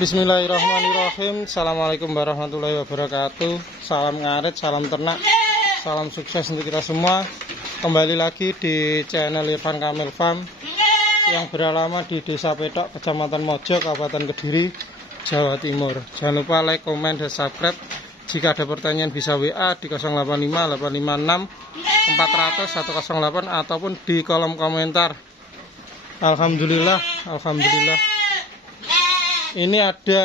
Bismillahirrahmanirrahim. Assalamualaikum warahmatullahi wabarakatuh. Salam ngarit, salam ternak, salam sukses untuk kita semua. Kembali lagi di channel Irfan Kamil Farm yang beralamat di Desa Petok, Kecamatan Mojo, Kabupaten Kediri, Jawa Timur. Jangan lupa like, komen, dan subscribe. Jika ada pertanyaan bisa WA di 085 856 400 108 ataupun di kolom komentar. Alhamdulillah. Ini ada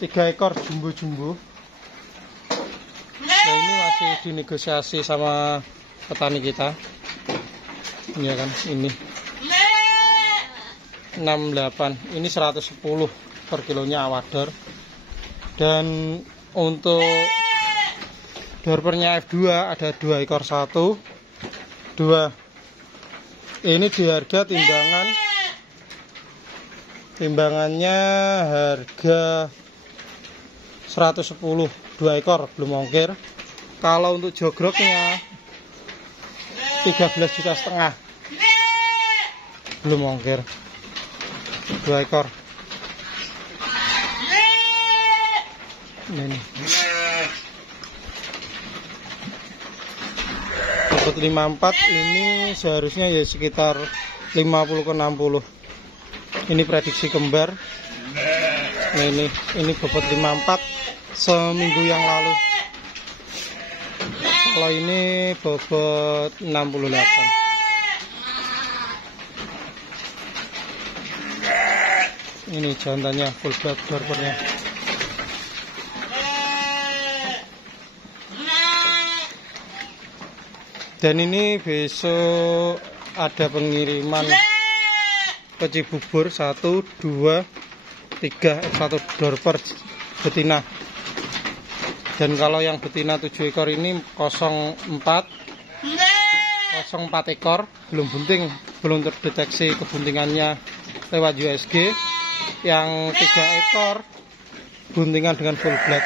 3 ekor jumbo-jumbo. Nah, ini masih dinegosiasi sama petani kita. Ini ya kan, ini 68. Ini 110 per kilonya awador. Dan untuk dorpernya F2 ada 2 ekor 1 2. Ini di harga timbangannya harga 110, 2 ekor belum ongkir. Kalau untuk jogroknya 13,5 juta belum ongkir, 2 ekor. Ini bobot 54, ini seharusnya ya sekitar 50 ke 60. Ini prediksi kembar. Nah, ini bobot 54 seminggu yang lalu. Kalau ini bobot 68. Ini jantannya full black dorpernya. Dan ini besok ada pengiriman ke Cibubur 1, 2, 3, 1 dorper betina. Dan kalau yang betina 7 ekor ini 04 ekor belum bunting, belum terdeteksi kebuntingannya lewat USG. Yang 3 ekor buntingan dengan full black.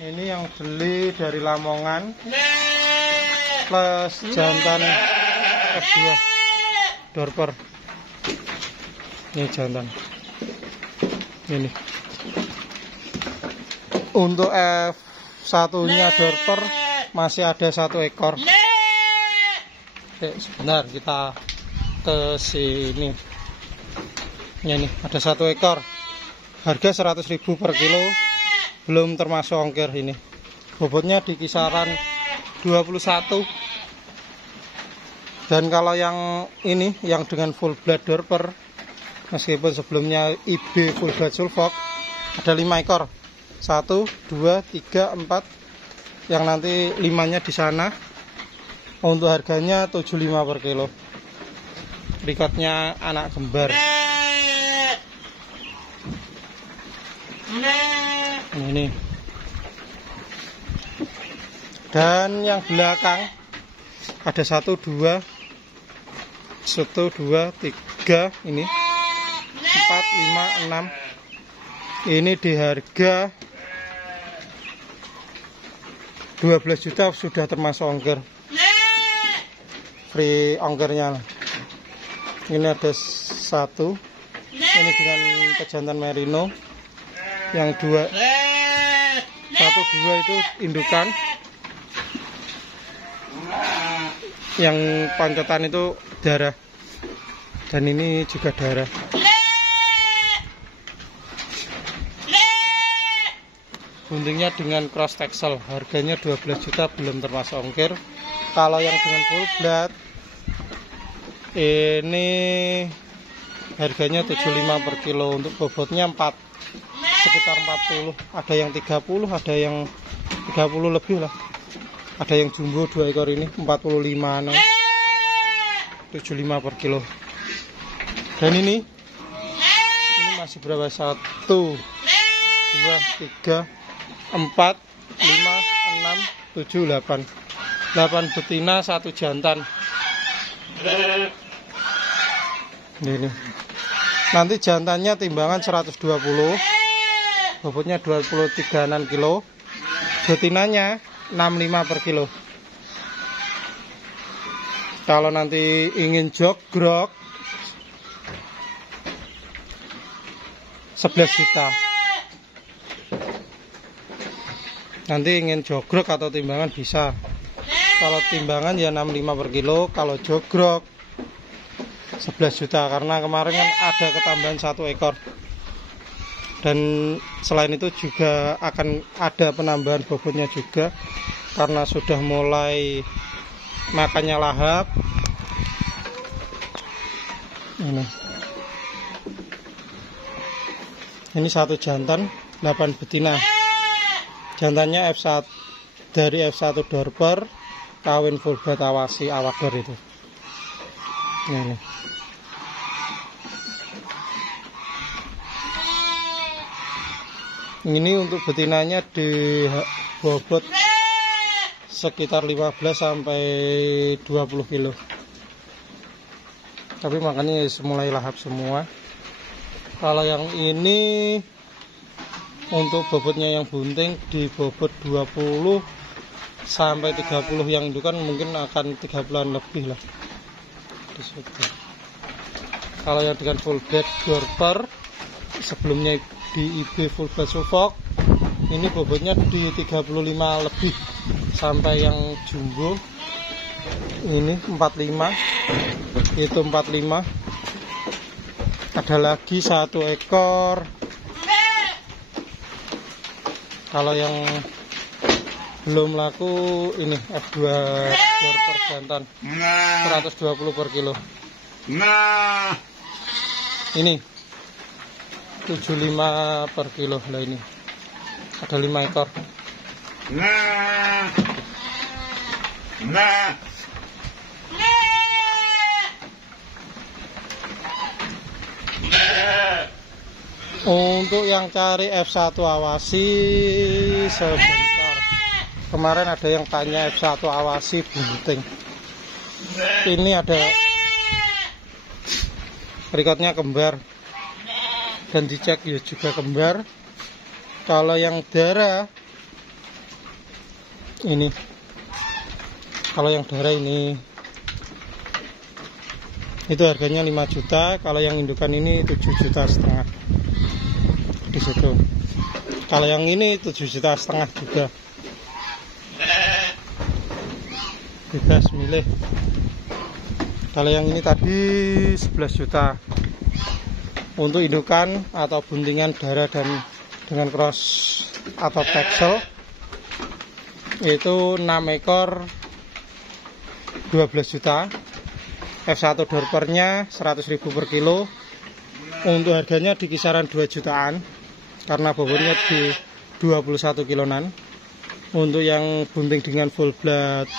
Ini yang beli dari Lamongan plus jantan F2 dorper. Ini jantan. Ini untuk F1 nya dorper masih ada 1 ekor. Sebentar kita ke sini. Ini ada 1 ekor. Harga 100.000 per kilo, belum termasuk ongkir. Ini bobotnya di kisaran 21. Dan kalau yang ini yang dengan full blood dorper, meskipun sebelumnya IB full blood sulfok, ada 5 ekor, 1, 2, 3, 4, yang nanti 5-nya di sana. Untuk harganya 75 per kilo. Rekodnya anak kembar. Ini. Dan yang belakang ada 1, 2, 3, ini 4, 5, 6. Ini di harga 12 juta sudah termasuk ongkir. Free ongkirnya. Ini ada 1. Ini dengan pejantan merino. Yang 2, 1, 2 itu indukan. Yang pancotan itu darah. Dan ini juga darah. Buntingnya dengan cross texel. Harganya 12 juta belum termasuk ongkir. Kalau yang dengan full blood ini harganya 75 per kilo. Untuk bobotnya sekitar 40. Ada yang 30, ada yang 30 lebih lah. Ada yang jumbo 2 ekor ini 45, 75 per kilo. Dan ini masih berapa? 1, 2, 3, 4, 5, 6, 7, 8. 8 betina, 1 jantan. Ini. Nanti jantannya timbangan 120. Bobotnya 23 kilo. Betinanya 65 per kilo. Kalau nanti ingin jogrok 11 juta. Nanti ingin jogrok atau timbangan bisa. Kalau timbangan ya 65 per kilo, kalau jogrok 11 juta karena kemarin kan ada ketambahan 1 ekor. Dan selain itu juga akan ada penambahan bobotnya juga karena sudah mulai makannya lahap. Ini satu jantan 8 betina. Jantannya F1 dari F1 Dorper, kawin full blood awasi awakdor itu. Ini untuk betinanya di bobot sekitar 15 sampai 20 kilo. Tapi makannya mulai lahap semua. Kalau yang ini untuk bobotnya yang bunting di bobot 20 sampai 30, yang itu kan mungkin akan 30-an lebih lah. Kalau yang dengan full blood Dorper sebelumnya di IB full blood Suffolk, ini bobotnya di 35 lebih, sampai yang jumbo ini 45, itu 45. Ada lagi 1 ekor. Kalau yang belum laku ini F2 Dorper jantan 120 per kilo. Ini 75 per kilo lah, ini ada 5 ekor. Untuk yang cari F1 awasi sebentar. Kemarin ada yang tanya F1 awasi bunting. Ini ada rekodnya kembar dan dicek ya juga kembar. Kalau yang darah ini, kalau yang darah ini itu harganya 5 juta. Kalau yang indukan ini 7,5 juta di situ. Kalau yang ini 7,5 juta juga. Bebas milih. Kalau yang ini tadi 11 juta. Untuk indukan atau buntingan darah dan dengan cross atau texel itu 6 ekor 12 juta. F1 Dorpernya 100.000 per kilo. Untuk harganya di kisaran 2 jutaan karena bobotnya di 21 kilonan. Untuk yang bunting dengan full blood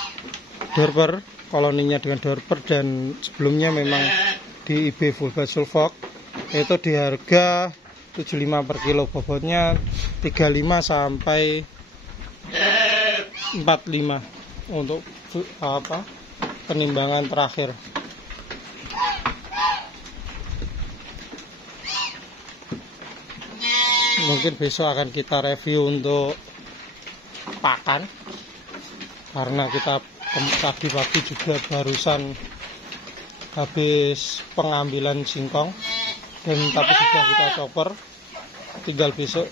Dorper, koloninya dengan Dorper dan sebelumnya memang di IB full blood Suffolk, itu di harga 75 per kilo, bobotnya 35 sampai 45 untuk penimbangan terakhir. Mungkin besok akan kita review untuk pakan karena kita tadi pagi juga barusan habis pengambilan singkong dan tapi sudah kita chopper, tinggal besok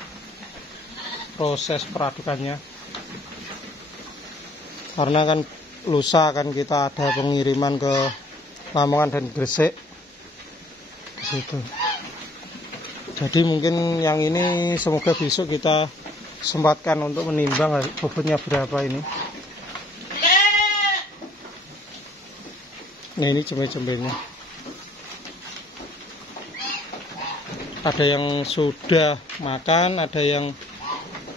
proses peradukannya karena kan lusa akan kita ada pengiriman ke Lamongan dan Gresik di situ. Jadi mungkin yang ini semoga besok kita sempatkan untuk menimbang bobotnya berapa ini. Nah, ini cembe-cembenya. Ada yang sudah makan, ada yang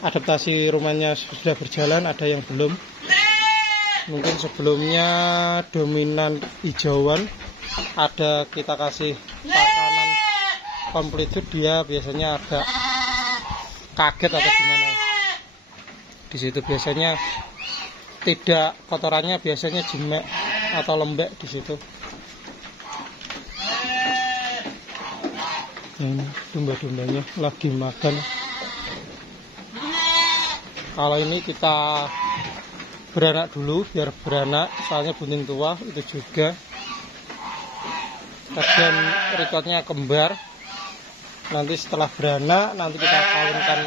adaptasi rumahnya sudah berjalan, ada yang belum. Mungkin sebelumnya dominan hijauan, ada kita kasih makanan komplit food, dia biasanya agak kaget atau gimana. Di situ biasanya tidak, kotorannya biasanya jimek atau lembek di situ. Ini domba-dombanya lagi makan. Kalau ini kita beranak dulu, biar beranak, soalnya bunting tua itu juga. Kemudian rekodnya kembar. Nanti setelah beranak, nanti kita kawinkan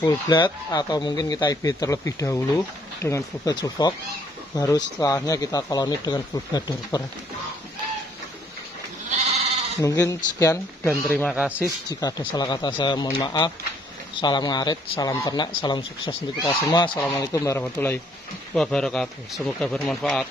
full blood, atau mungkin kita IB terlebih dahulu dengan full blood Suffolk, baru setelahnya kita koloni dengan full blood Dorper. Mungkin sekian dan terima kasih. Jika ada salah kata saya mohon maaf. Salam ngarit, salam ternak, salam sukses untuk kita semua. Assalamualaikum warahmatullahi wabarakatuh. Semoga bermanfaat.